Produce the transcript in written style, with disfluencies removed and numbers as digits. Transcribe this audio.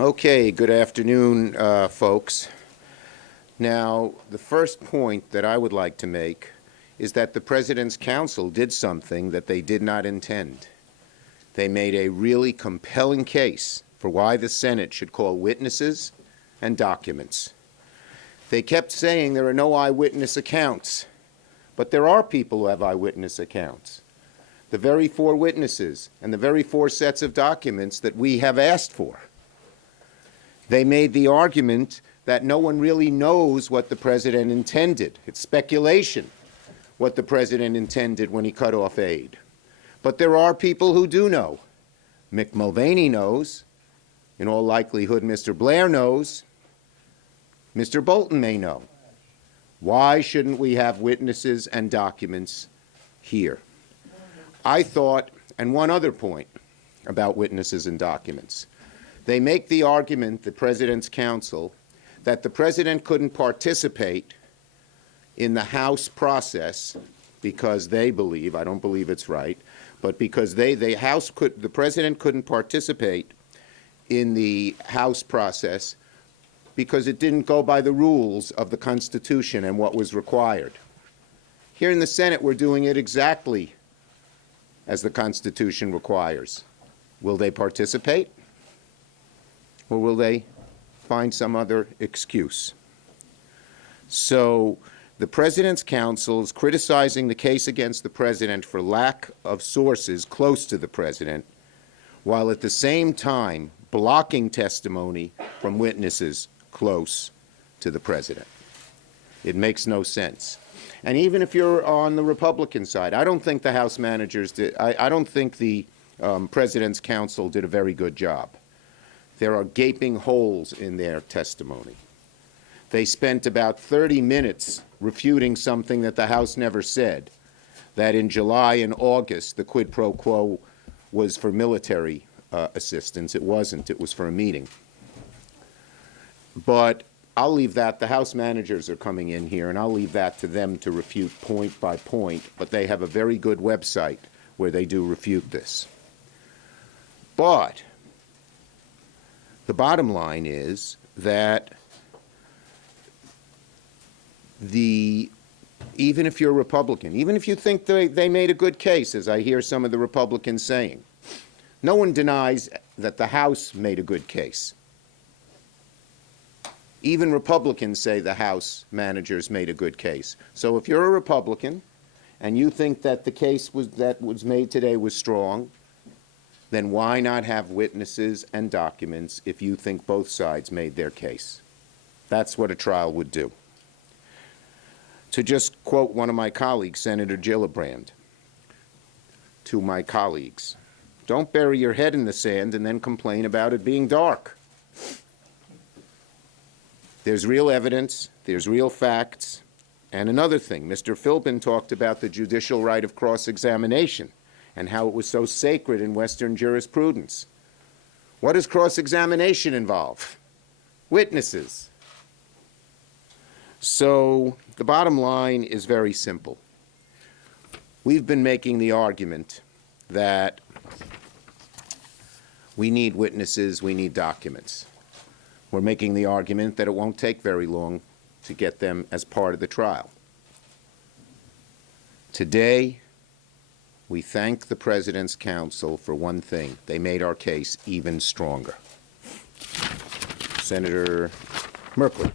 Okay, good afternoon, folks. Now, the first point that I would like to make is that the President's Counsel did something that they did not intend. They made a really compelling case for why the Senate should call witnesses and documents. They kept saying there are no eyewitness accounts, but there are people who have eyewitness accounts. The very 4 witnesses and the very 4 sets of documents that we have asked for. They made the argument that no one really knows what the President intended. It's speculation what the President intended when he cut off aid. But there are people who do know. Mick Mulvaney knows. In all likelihood, Mr. Blair knows. Mr. Bolton may know. Why shouldn't we have witnesses and documents here? I thought, and one other point about witnesses and documents. They make the argument, the President's Counsel, that the President couldn't participate in the House process because they believe, I don't believe it's right, but because the President couldn't participate in the House process because it didn't go by the rules of the Constitution and what was required. Here in the Senate, we're doing it exactly as the Constitution requires. Will they participate? Or will they find some other excuse? So the President's Counsel is criticizing the case against the President for lack of sources close to the President, while at the same time blocking testimony from witnesses close to the President. It makes no sense. And even if you're on the Republican side, I don't think the House managers did, I don't think the President's Counsel did a very good job. There are gaping holes in their testimony. They spent about 30 minutes refuting something that the House never said, that in July and August the quid pro quo was for military assistance. It wasn't. It was for a meeting. But I'll leave that. The House managers are coming in here, and I'll leave that to them to refute point by point. But they have a very good website where they do refute this. But the bottom line is that even if you're a Republican, even if you think they made a good case, as I hear some of the Republicans saying, no one denies that the House made a good case. Even Republicans say the House managers made a good case. So if you're a Republican and you think that the case that was made today was strong, then why not have witnesses and documents if you think both sides made their case? That's what a trial would do. To just quote one of my colleagues, Senator Gillibrand, to my colleagues, don't bury your head in the sand and then complain about it being dark. There's real evidence, there's real facts, and another thing, Mr. Philbin talked about the judicial right of cross-examination and how it was so sacred in Western jurisprudence. What does cross-examination involve? Witnesses. So the bottom line is very simple. We've been making the argument that we need witnesses, we need documents. We're making the argument that it won't take very long to get them as part of the trial. Today, we thank the President's Counsel for one thing. They made our case even stronger. Senator Merkley.